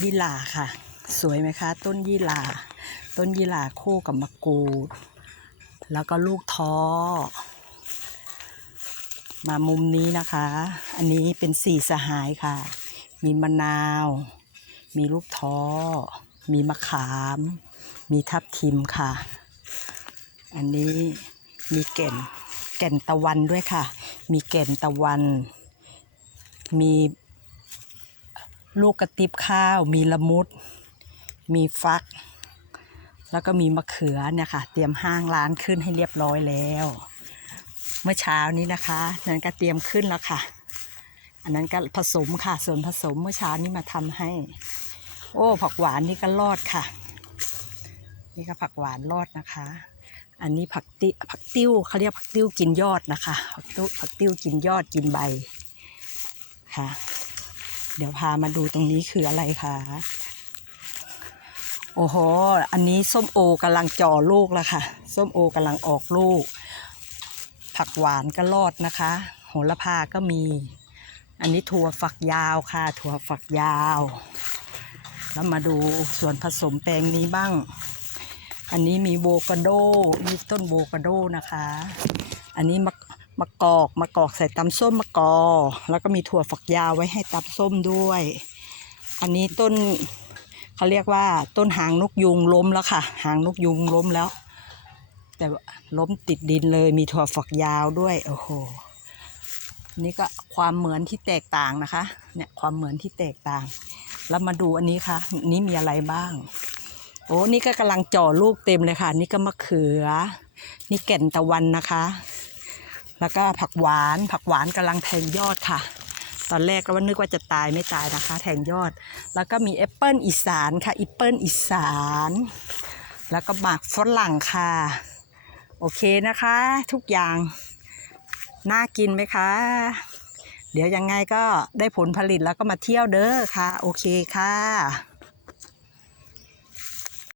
ยี่หร่าค่ะ สวยไหมคะ ต้นยี่หร่าต้นยี่หร่าคู่กับมะกรูด แล้วก็ลูกท้อ มามุมนี้นะคะ อันนี้เป็นสี่สหายค่ะ มีมะนาว มีลูกท้อ มีมะขาม มีทับทิมค่ะ อันนี้มีแก่นแก่นตะวันด้วยค่ะ มีแก่นตะวัน มี ลูกกระติบข้าว มีละมุด มีฟัก แล้วก็มีมะเขือเนี่ยค่ะ เตรียมห้างร้านขึ้นให้เรียบร้อยแล้ว เมื่อเช้านี้นะคะ นั้นก็เตรียมขึ้นแล้วค่ะ อันนั้นก็ผสมค่ะ ส่วนผสมเมื่อเช้านี้มาทำให้ โอ้ผักหวานนี่ก็รอดค่ะ นี่ก็ผักหวานรอดนะคะ อันนี้ผักติผักติ้วเขาเรียกผักติ้วกินยอดนะคะ ผักติ้วผักติ้วกินยอดกินใบค่ะ เดี๋ยวพามาดูตรงนี้คืออะไรคะโอ้โห อันนี้ส้มโอกำลังจ่อลูกแล้วค่ะ ส้มโอกำลังออกลูก ผักหวานก็รอดนะคะ โหระพาก็มี อันนี้ถั่วฝักยาวค่ะ ถั่วฝักยาว แล้วมาดูส่วนผสมแปลงนี้บ้าง อันนี้มีโบกาโด มีต้นโบกาโดนะคะ อันนี้มะ มะกอกมะกอกใส่ตำส้มมะกอ แล้วก็มีถั่วฝักยาวไว้ให้ตำส้มด้วย อันนี้ต้นเขาเรียกว่าต้นหางนกยุงล้มแล้วค่ะ หางนกยุงล้มแล้ว แต่ล้มติดดินเลยมีถั่วฝักยาวด้วยโอ้โหนี่ก็ความเหมือนที่แตกต่างนะคะ เนี่ยความเหมือนที่แตกต่าง แล้วมาดูอันนี้ค่ะ นี่มีอะไรบ้าง โอ้นี่ก็กำลังจ่อลูกเต็มเลยค่ะ นี่ก็มะเขือ นี่แก่นตะวันนะคะ แล้วก็ผักหวาน ผักหวานกำลังแทงยอดค่ะ ตอนแรกก็ว่านึกว่าจะตายไม่ตายนะคะ แทงยอด แล้วก็มีแอปเปิลอีสานค่ะแอปเปิลอีสาน แล้วก็หมากฝรั่งค่ะ โอเคนะคะ ทุกอย่างน่ากินไหมคะ เดี๋ยวยังไงก็ได้ผลผลิตแล้วก็มาเที่ยวเด้อค่ะ โอเคค่ะ